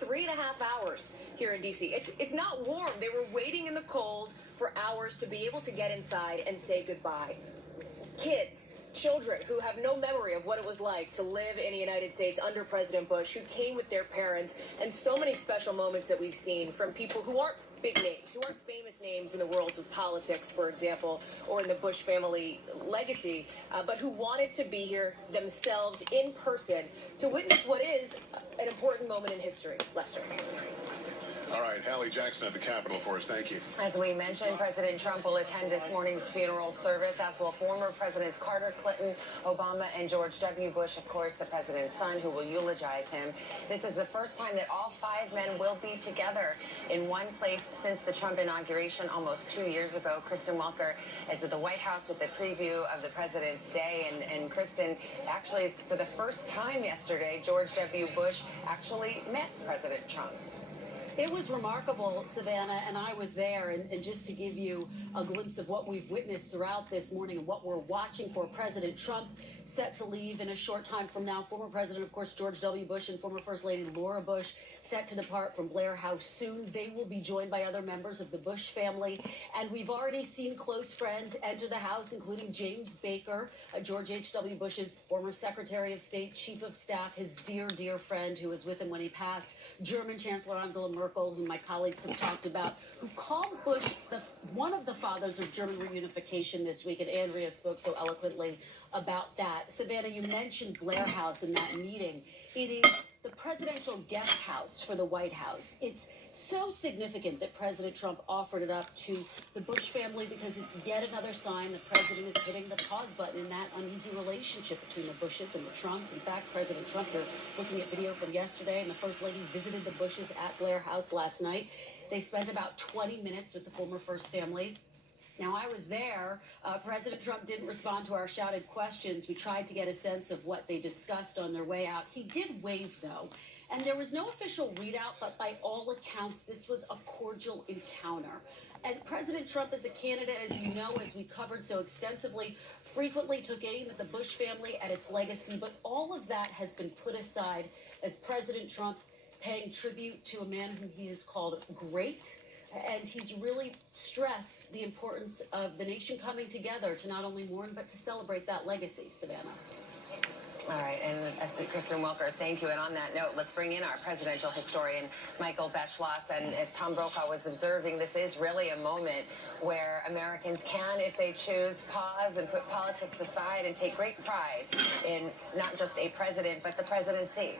3.5 hours here in D.C. It's not warm. They were waiting in the cold for hours to be able to get inside and say goodbye. Kids, children who have no memory of what it was like to live in the United States under President Bush, who came with their parents, and so many special moments that we've seen from people who aren't big names, who aren't famous names in the worlds of politics, for example, or in the Bush family legacy, but who wanted to be here themselves in person to witness what is an important moment in history. Lester. All right, Hallie Jackson at the Capitol for us. Thank you. As we mentioned, President Trump will attend this morning's funeral service, as will former Presidents Carter, Clinton, Obama, and George W. Bush, of course, the president's son, who will eulogize him. This is the first time that all five men will be together in one place since the Trump inauguration almost 2 years ago. Kristen Welker is at the White House with the preview of the president's day. And Kristen, actually, for the first time yesterday, George W. Bush actually met President Trump. It was remarkable, Savannah, and I was there. And just to give you a glimpse of what we've witnessed throughout this morning and what we're watching for, President Trump set to leave in a short time from now. Former President, of course, George W. Bush, and former First Lady Laura Bush set to depart from Blair House soon. They will be joined by other members of the Bush family. And we've already seen close friends enter the house, including James Baker, George H.W. Bush's former Secretary of State, Chief of Staff, his dear, dear friend who was with him when he passed, German Chancellor Angela Merkel, who my colleagues have talked about, who called Bush one of the fathers of German reunification this week, and Andrea spoke so eloquently about that. Savannah, you mentioned Blair House in that meeting. It is the presidential guest house for the White House. It's so significant that President Trump offered it up to the Bush family because it's yet another sign the president is hitting the pause button in that uneasy relationship between the Bushes and the Trumps. In fact, President Trump, you're looking at video from yesterday, and the First Lady visited the Bushes at Blair House last night. They spent about 20 minutes with the former First Family. Now, I was there. President Trump didn't respond to our shouted questions. We tried to get a sense of what they discussed on their way out. He did wave, though, and there was no official readout, but by all accounts, this was a cordial encounter. And President Trump, as a candidate, as you know, as we covered so extensively, frequently took aim at the Bush family, at its legacy, but all of that has been put aside as President Trump paying tribute to a man whom he has called great. And he's really stressed the importance of the nation coming together to not only mourn, but to celebrate that legacy, Savannah. All right, and Kristen Welker, thank you. And on that note, let's bring in our presidential historian, Michael Beschloss. And as Tom Brokaw was observing, this is really a moment where Americans can, if they choose, pause and put politics aside and take great pride in not just a president, but the presidency.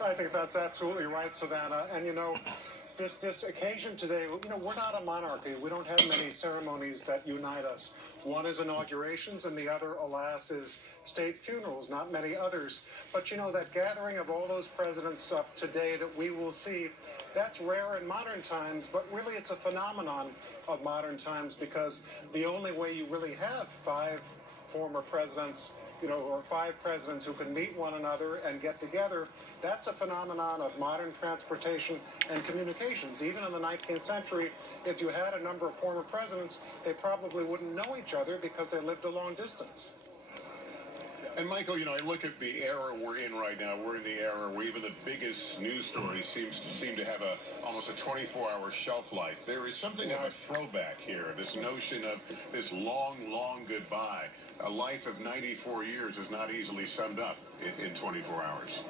I think that's absolutely right, Savannah. And, you know, this occasion today, you know, we're not a monarchy. We don't have many ceremonies that unite us. One is inaugurations, and the other, alas, is state funerals, not many others. But, you know, that gathering of all those presidents up today that we will see, that's rare in modern times, but really it's a phenomenon of modern times, because the only way you really have five former presidents, you know, or five presidents who can meet one another and get together, that's a phenomenon of modern transportation and communications. Even in the 19th century, if you had a number of former presidents, they probably wouldn't know each other because they lived a long distance. And Michael, you know, I look at the era we're in right now. We're in the era where even the biggest news story seem to have almost a 24-hour shelf life. There is something of a throwback here. This notion of this long, long goodbye. A life of 94 years is not easily summed up in 24 hours.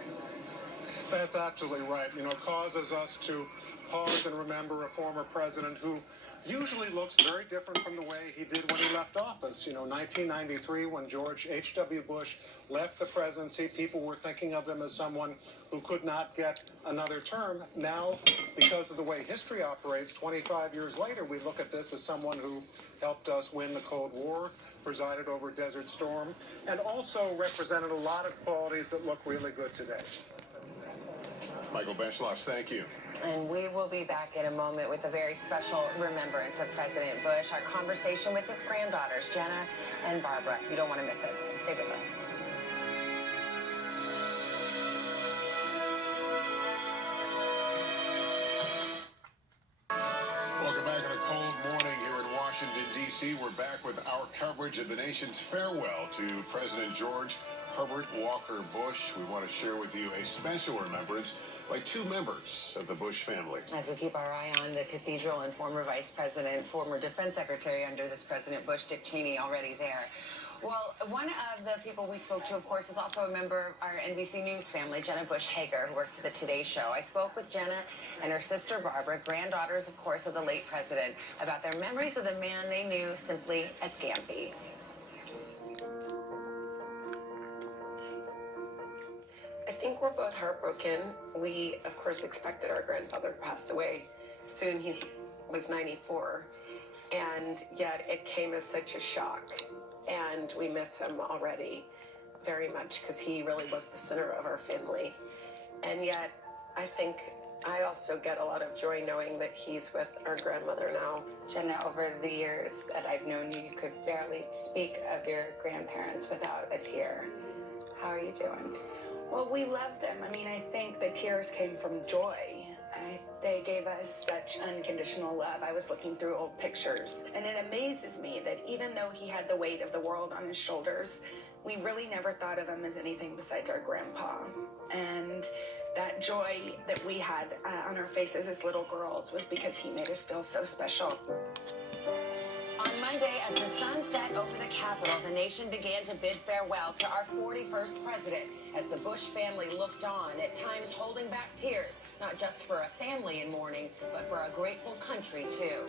That's absolutely right. You know, it causes us to pause and remember a former president who usually looks very different from the way he did when he left office. You know, 1993, when George H.W. Bush left the presidency, people were thinking of him as someone who could not get another term. Now, because of the way history operates, 25 years later, we look at this as someone who helped us win the Cold War, presided over Desert Storm, and also represented a lot of qualities that look really good today. Michael Beschloss, thank you. And we will be back in a moment with a very special remembrance of President Bush, our conversation with his granddaughters, Jenna and Barbara. You don't want to miss it. Stay with us. Welcome back on a cold morning here in Washington, D.C. We're back with our coverage of the nation's farewell to President George Herbert Walker Bush. We want to share with you a special remembrance by two members of the Bush family. As we keep our eye on the cathedral and former Vice President, former Defense Secretary under this President Bush, Dick Cheney, already there. Well, one of the people we spoke to, of course, is also a member of our NBC News family, Jenna Bush Hager, who works for the Today Show. I spoke with Jenna and her sister Barbara, granddaughters, of course, of the late president, about their memories of the man they knew simply as Gampy. I think we're both heartbroken. We, of course, expected our grandfather to pass away soon. He was 94, and yet it came as such a shock. And we miss him already very much because he really was the center of our family. And yet, I think I also get a lot of joy knowing that he's with our grandmother now. Jenna, over the years that I've known you, you could barely speak of your grandparents without a tear. How are you doing? Well, we love them. I mean, I think the tears came from joy. They gave us such unconditional love. I was looking through old pictures, and it amazes me that even though he had the weight of the world on his shoulders, we really never thought of him as anything besides our grandpa. And that joy that we had on our faces as little girls was because he made us feel so special. On Monday, as the sun set over the Capitol, the nation began to bid farewell to our 41st president as the Bush family looked on, at times holding back tears, not just for a family in mourning, but for a grateful country, too.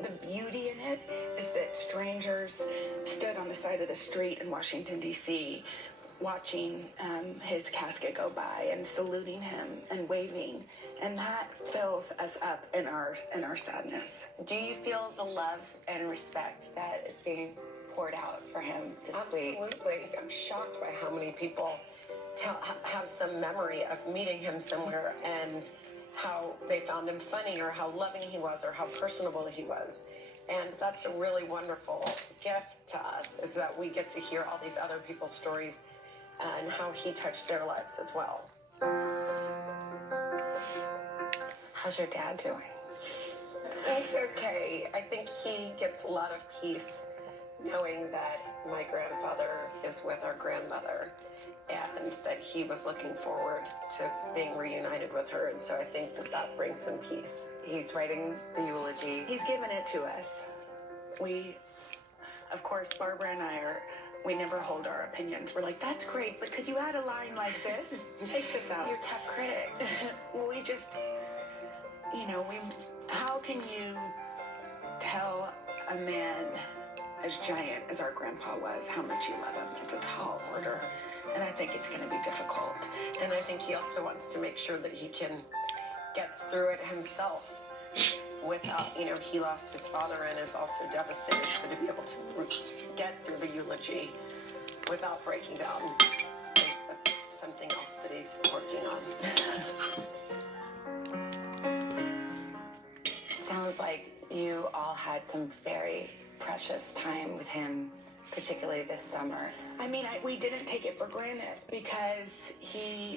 The beauty in it is that strangers stood on the side of the street in Washington, D.C., watching his casket go by and saluting him and waving, and that fills us up in our sadness. Do you feel the love and respect that is being poured out for him this week? Absolutely. I'm shocked by how many people have some memory of meeting him somewhere and how they found him funny or how loving he was or how personable he was. And that's a really wonderful gift to us, is that we get to hear all these other people's stories and how he touched their lives as well. How's your dad doing? He's okay. I think he gets a lot of peace knowing that my grandfather is with our grandmother and that he was looking forward to being reunited with her. And so I think that brings him peace. He's writing the eulogy. He's given it to us. We, of course, Barbara and I we never hold our opinions. We're like, that's great, but could you add a line like this? Take this out. You're a tough critic. Well, we just, how can you tell a man as giant as our grandpa was how much you love him? It's a tall order, and I think it's going to be difficult. And I think he also wants to make sure that he can get through it himself without, he lost his father and is also devastated. So to be able to get through the eulogy without breaking down is something else that he's working on. Sounds like you all had some very precious time with him, particularly this summer. I mean, we didn't take it for granted because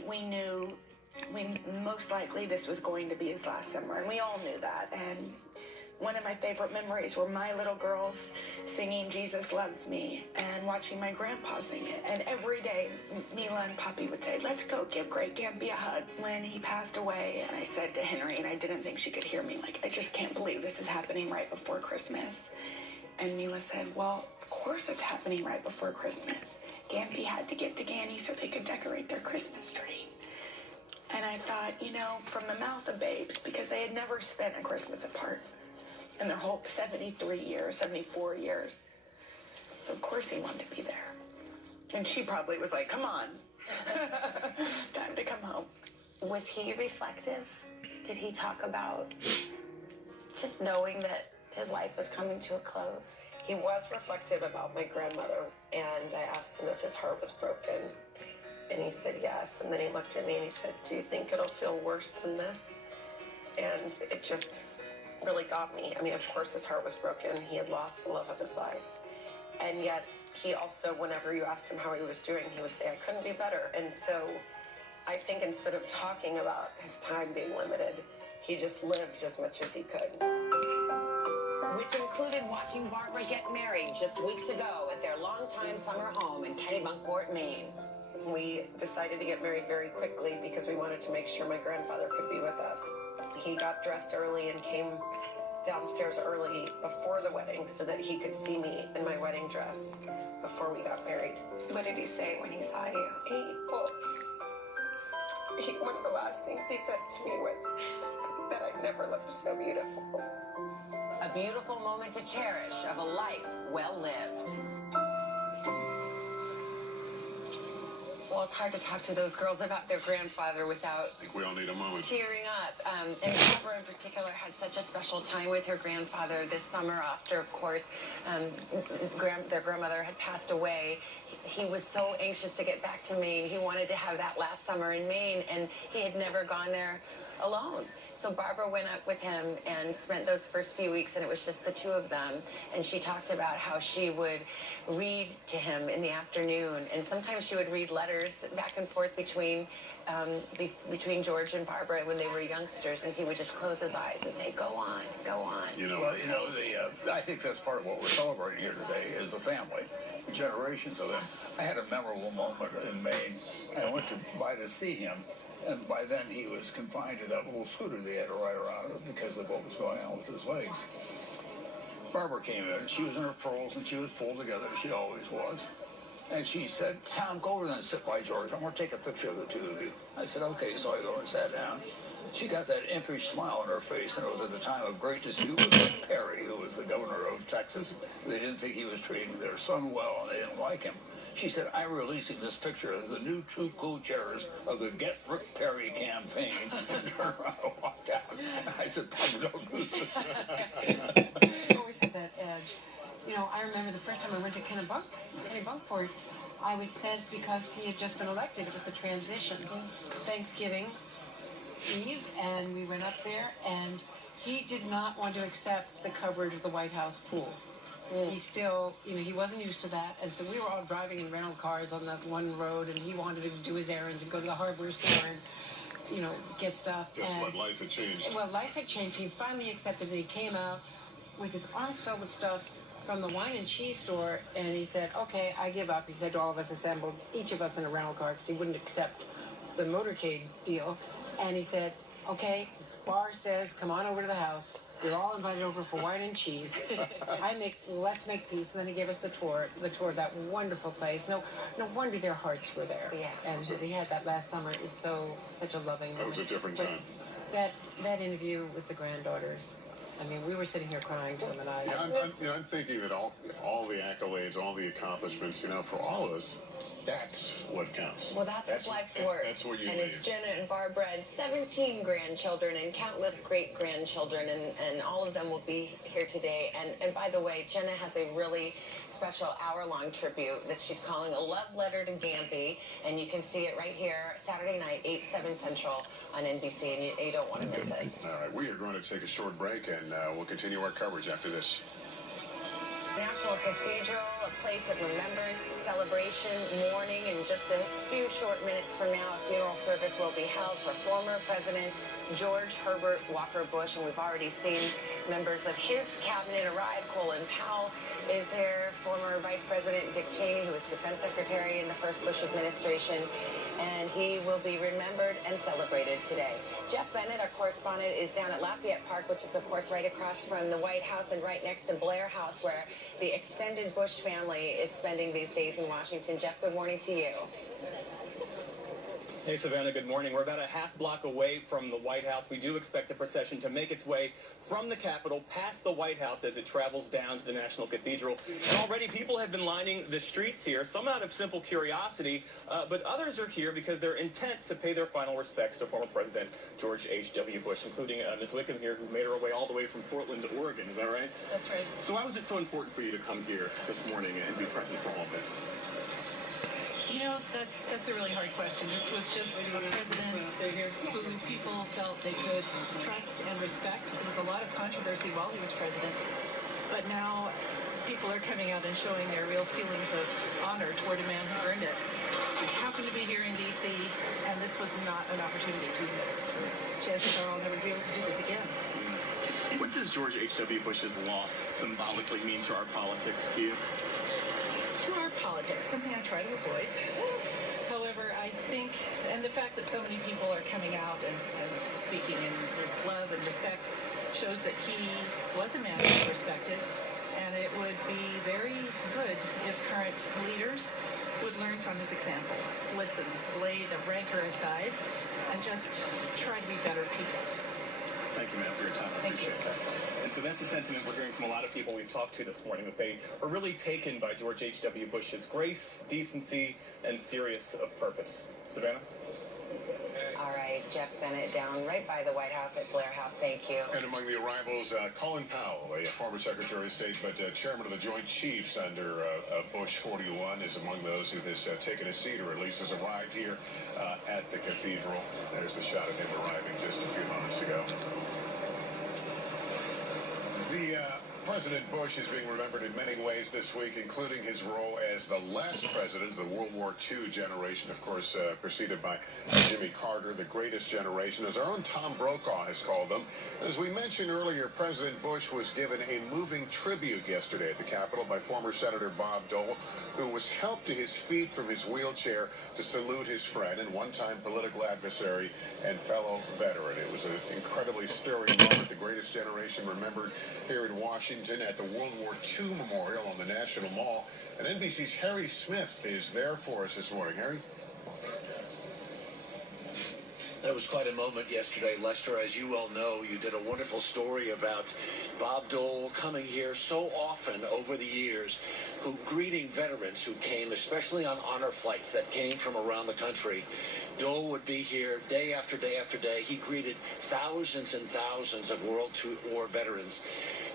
we knew most likely this was going to be his last summer, and we all knew that. And one of my favorite memories were my little girls singing Jesus Loves Me and watching my grandpa sing it. And every day, Mila and Poppy would say, let's go give Great Gampy a hug. When he passed away, and I said to Henry, and I didn't think she could hear me, like, I just can't believe this is happening right before Christmas. And Mila said, well, of course it's happening right before Christmas. Gampy had to get to Ganny so they could decorate their Christmas tree. And I thought, from the mouth of babes, because they had never spent a Christmas apart in their whole 74 years. So of course he wanted to be there. And she probably was like, come on, time to come home. Was he reflective? Did he talk about just knowing that his life was coming to a close? He was reflective about my grandmother, and I asked him if his heart was broken. And he said yes. And then he looked at me and he said, do you think it'll feel worse than this? And it just really got me. I mean, of course his heart was broken. He had lost the love of his life. And yet he also, whenever you asked him how he was doing, he would say, I couldn't be better. And so I think instead of talking about his time being limited, he just lived as much as he could. which included watching Barbara get married just weeks ago at their longtime summer home in Kennebunkport, Maine. We decided to get married very quickly because we wanted to make sure my grandfather could be with us. He got dressed early and came downstairs early before the wedding so that he could see me in my wedding dress before we got married. What did he say when he saw you? One of the last things he said to me was that I've never looked so beautiful. A beautiful moment to cherish of a life well lived. Well, it's hard to talk to those girls about their grandfather without I think we all need a moment. tearing up. And Barbara in particular had such a special time with her grandfather this summer after, of course, their grandmother had passed away. He was so anxious to get back to Maine. He wanted to have that last summer in Maine, and he had never gone there alone. So Barbara went up with him and spent those first few weeks, and it was just the two of them. And she talked about how she would read to him in the afternoon, and sometimes she would read letters back and forth between George and Barbara when they were youngsters, and he would just close his eyes and say, "Go on, go on." Well, I think that's part of what we're celebrating here today is the family, generations of them. I had a memorable moment in Maine. I went to see him. And by then he was confined to that little scooter they had to ride around because of what was going on with his legs. Barbara came in. She was in her pearls and she was full together, as she always was. And she said, "Tom, go over there and sit by George. I'm going to take a picture of the two of you." I said, "Okay." So I go and sat down. She got that impish smile on her face, and it was at the time of great dispute with Rick Perry, who was the governor of Texas. They didn't think he was treating their son well, and they didn't like him. She said, "I'm releasing this picture as the new two co-chairs of the Get Rick Perry campaign." And turned around and walked out. And I said, "Probably don't do this." She always had that edge. I remember the first time I went to Kennebunkport, I was sent because he had just been elected. It was the transition. Thanksgiving Eve, and we went up there, and he did not want to accept the coverage of the White House pool. He still, he wasn't used to that. And so we were all driving in rental cars on that one road, and he wanted to do his errands and go to the hardware store and, get stuff. Guess what? Life had changed. Well, life had changed. He finally accepted it. He came out with his arms filled with stuff from the wine and cheese store, and he said, "Okay, I give up." He said to all of us assembled, each of us in a rental car, because he wouldn't accept the motorcade deal. And he said, "Okay, Bar says, come on over to the house. You're all invited over for wine and cheese. Let's make peace." And then he gave us the tour of that wonderful place. No wonder their hearts were there. Yeah. And he had that last summer is such a loving moment. That was a different time. That interview with the granddaughters. I mean, we were sitting here crying, Tom and I. I'm thinking that all the accolades, all the accomplishments, for all of us, that's what counts. Well, that's life's work. That's what you And need. it's Jenna and Barbara and 17 grandchildren and countless great-grandchildren, and all of them will be here today. And by the way, Jenna has a really special hour-long tribute that she's calling A Love Letter to Gampy, and you can see it right here Saturday night, 8/7 Central on NBC, and you don't want to miss it. All right, we are going to take a short break, and we'll continue our coverage after this. National Cathedral, a place of remembrance, celebration, mourning. In just a few short minutes from now, a funeral service will be held for former President George Herbert Walker Bush, and we've already seen members of his cabinet arrive. Colin Powell is there, former Vice President Dick Cheney, who was Defense Secretary in the first Bush administration, and he will be remembered and celebrated today. Jeff Bennett, our correspondent, is down at Lafayette Park, which is, of course, right across from the White House and right next to Blair House, where the extended Bush family is spending these days in Washington. Jeff, good morning to you. Hey, Savannah, good morning. We're about a half block away from the White House. We do expect the procession to make its way from the Capitol past the White House as it travels down to the National Cathedral. And already people have been lining the streets here, some out of simple curiosity, but others are here because they're intent to pay their final respects to former President George H.W. Bush, including Ms. Wickham here, who made her way all the way from Portland to Oregon. Is that right? That's right. So why was it so important for you to come here this morning and be present for all of this? That's a really hard question. This was just a president who people felt they could trust and respect. There was a lot of controversy while he was president, but now people are coming out and showing their real feelings of honor toward a man who earned it. We happen to be here in D.C., and this was not an opportunity to be missed. Chances are I'll never be able to do this again. What does George H.W. Bush's loss symbolically mean to our politics to you? To our politics, something I try to avoid. However, I think, and the fact that so many people are coming out and speaking with love and respect shows that he was a man who was respected, and it would be very good if current leaders would learn from his example. Listen, lay the rancor aside, and just try to be better people. Thank you, ma'am, for your time. I Thank you. appreciate that. And so that's a sentiment we're hearing from a lot of people we've talked to this morning, that they are really taken by George H.W. Bush's grace, decency, and serious of purpose. Savannah? All right, Jeff Bennett down right by the White House at Blair House. Thank you. And among the arrivals, Colin Powell, a former Secretary of State, but chairman of the Joint Chiefs under Bush 41, is among those who has taken a seat, or at least has arrived here at the cathedral. There's the shot of him arriving just a few moments ago. President Bush is being remembered in many ways this week, including his role as the last president of the World War II generation, of course, preceded by Jimmy Carter, the greatest generation, as our own Tom Brokaw has called them. As we mentioned earlier, President Bush was given a moving tribute yesterday at the Capitol by former Senator Bob Dole, who was helped to his feet from his wheelchair to salute his friend and one-time political adversary and fellow veteran. It was an incredibly stirring moment, the greatest generation remembered here in Washington at the World War II Memorial on the National Mall. And NBC's Harry Smith is there for us this morning. Harry? That was quite a moment yesterday, Lester. As you well know, you did a wonderful story about Bob Dole coming here so often over the years, greeting veterans who came, especially on honor flights that came from around the country. Dole would be here day after day after day. He greeted thousands and thousands of World War veterans.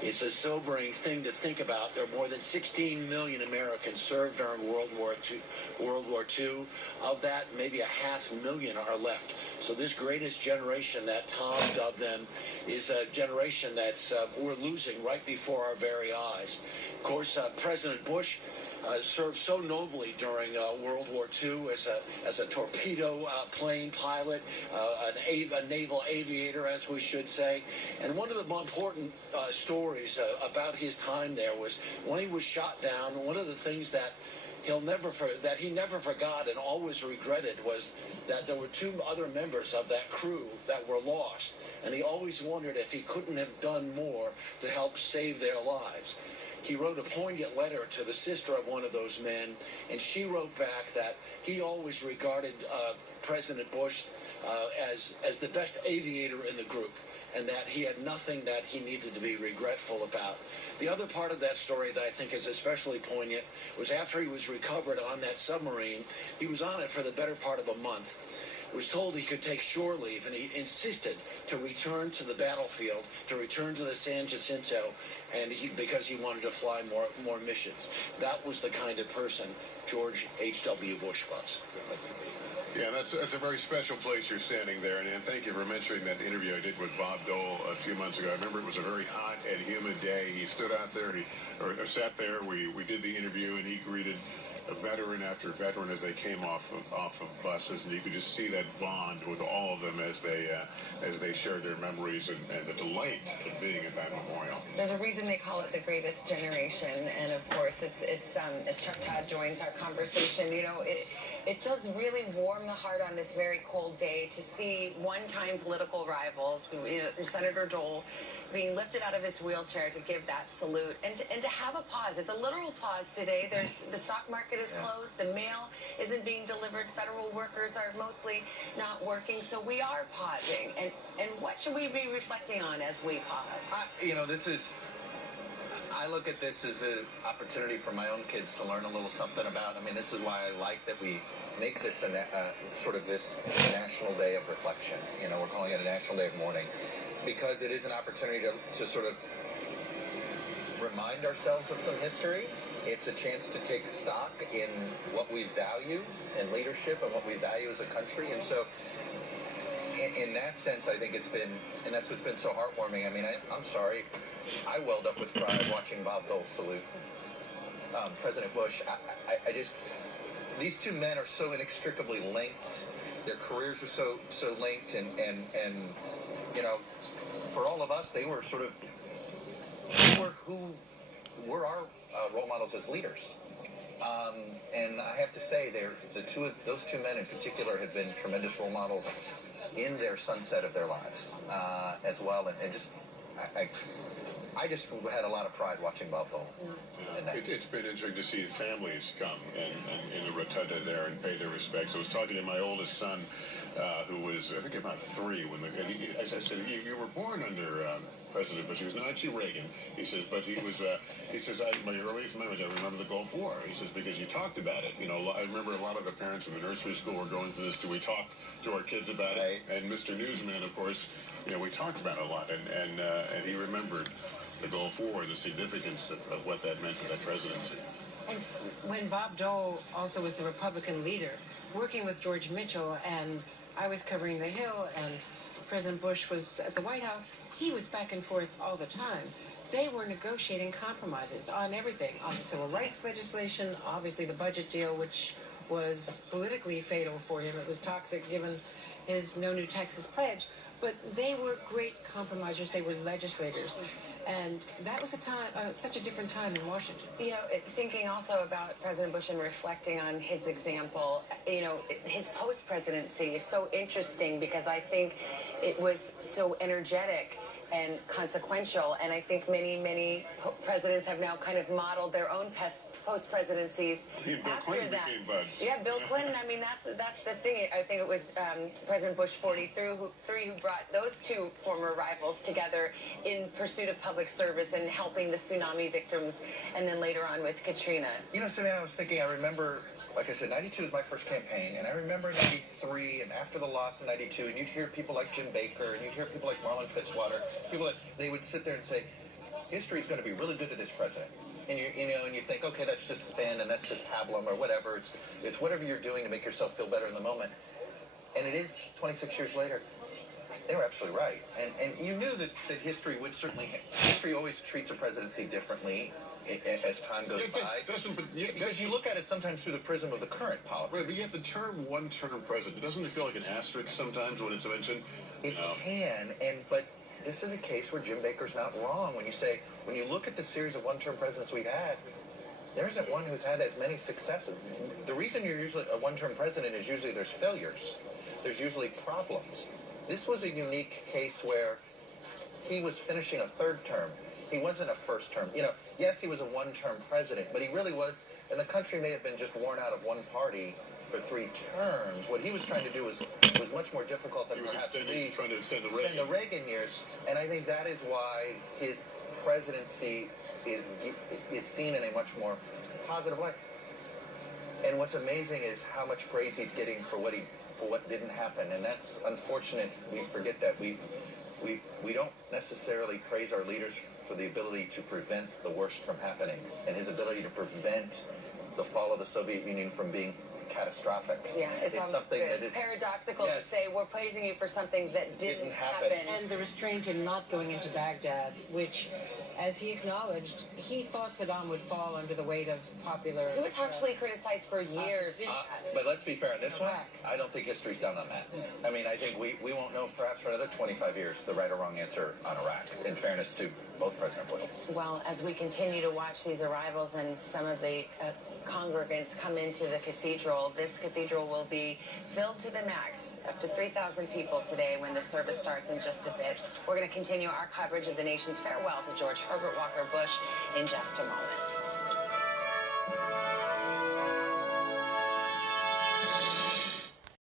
It's a sobering thing to think about. There are more than 16 million Americans served during World War II. Of that, maybe 500,000 are left. So this greatest generation that Tom dubbed them is a generation that's we're losing right before our very eyes. Of course, President Bush served so nobly during World War II as a torpedo plane pilot, a naval aviator, as we should say. And one of the more important stories about his time there was when he was shot down. One of the things that he never forgot and always regretted was that there were 2 other members of that crew that were lost, and he always wondered if he couldn't have done more to help save their lives. He wrote a poignant letter to the sister of one of those men, and she wrote back that he always regarded President Bush as the best aviator in the group, and that he had nothing that he needed to be regretful about. The other part of that story that I think is especially poignant was after he was recovered on that submarine, he was on it for the better part of a month. Was told he could take shore leave, and he insisted to return to the battlefield, to return to the San Jacinto, and because he wanted to fly more missions. That was the kind of person George H.W. Bush was. Yeah, that's a very special place you're standing there, and thank you for mentioning that interview I did with Bob Dole a few months ago. I remember it was a very hot and humid day. He stood out there, or sat there. We did the interview, and he greeted veteran after veteran as they came off of buses, and you could just see that bond with all of them as they shared their memories and the delight of being at that memorial. There's a reason they call it the greatest generation, and of course, it's as Chuck Todd joins our conversation, it just really warmed the heart on this very cold day to see one-time political rivals, Senator Dole, being lifted out of his wheelchair to give that salute, and to have a pause. It's a literal pause today. The stock market is closed, the mail isn't being delivered, federal workers are mostly not working, so we are pausing. And what should we be reflecting on as we pause? I look at this as an opportunity for my own kids to learn a little something about. This is why I like that we make this sort of this National Day of Reflection. We're calling it a National Day of Mourning, because it is an opportunity to sort of remind ourselves of some history. It's a chance to take stock in what we value in leadership and what we value as a country. And so in that sense, I think it's been, and that's what's been so heartwarming. I'm sorry, I welled up with pride watching Bob Dole salute President Bush. I just, these 2 men are so inextricably linked. Their careers are so linked, and for all of us, they were sort of who were our role models as leaders. And I have to say, those two men in particular have been tremendous role models in their sunset of their lives as well. And just, I just had a lot of pride watching Bob Dole. It's been interesting to see families come and in the rotunda there and pay their respects. I was talking to my oldest son, who was, I think, about 3 when as I said, you were born under President Bush. He was not actually Reagan. He says, but he was. He says, my earliest memories, I remember the Gulf War. He says, because you talked about it. You know, I remember a lot of the parents in the nursery school were going through this. Do we talk to our kids about it? And Mr. Newsman, of course, you know, we talked about it a lot, and he remembered the Gulf War, the significance of what that meant for that presidency. And when Bob Dole also was the Republican leader, working with George Mitchell, and I was covering the Hill, and President Bush was at the White House, he was back and forth all the time. They were negotiating compromises on everything, on the civil rights legislation, obviously the budget deal, which was politically fatal for him. It was toxic given his No New Taxes pledge. But they were great compromisers. They were legislators. And that was a time, such a different time in Washington. You know, thinking also about President Bush and reflecting on his example, you know, his post-presidency is so interesting because I think it was so energetic and consequential. And I think many presidents have now kind of modeled their own post-presidencies Bill after Clinton that. became buds. Yeah, Bill Clinton. I mean, that's the thing. I think it was President Bush 43 who brought those two former rivals together in pursuit of public service and helping the tsunami victims, and then later on with Katrina. You know, Savannah, I was thinking, I remember, like I said, 92 was my first campaign, and I remember 93 and after the loss in 92, and you'd hear people like Jim Baker, and you'd hear people like Marlon Fitzwater, people that they would sit there and say, history's going to be really good to this president. And you know, and you think, okay, that's just spin, and that's just pablum, or whatever. It's whatever you're doing to make yourself feel better in the moment. And it is 26 years later. They were absolutely right. And you knew that history would certainly, history always treats a presidency differently as time goes by. Because you look at it sometimes through the prism of the current politics. Right, but yet the term one-term president, doesn't it feel like an asterisk sometimes when it's mentioned? It can, but this is a case where Jim Baker's not wrong when you look at the series of one-term presidents we've had, there isn't one who's had as many successes. The reason you're usually a one-term president is usually there's failures. There's usually problems. This was a unique case where he was finishing a third term. He wasn't a first term. You know, yes, he was a one-term president, but he really was, and the country may have been just worn out of one party for 3 terms. What he was trying to do was much more difficult than perhaps trying to extend the Reagan years. And I think that is why his presidency is seen in a much more positive light. And what's amazing is how much praise he's getting for what didn't happen, and that's unfortunate. We forget that we don't necessarily praise our leaders for the ability to prevent the worst from happening, and his ability to prevent the fall of the Soviet Union from being catastrophic. Yeah, it's something that is paradoxical to say we're praising you for something that didn't happen. And the restraint in not going into Baghdad, which, as he acknowledged, he thought Saddam would fall under the weight of popular... He was harshly criticized for years. But let's be fair on this one, I don't think history's done on that. I mean, I think we won't know perhaps for another 25 years the right or wrong answer on Iraq, in fairness to both President Bushes. Well, as we continue to watch these arrivals and some of the congregants come into the cathedral, this cathedral will be filled to the max, up to 3,000 people today when the service starts in just a bit. We're going to continue our coverage of the nation's farewell to George Herbert Walker Bush in just a moment.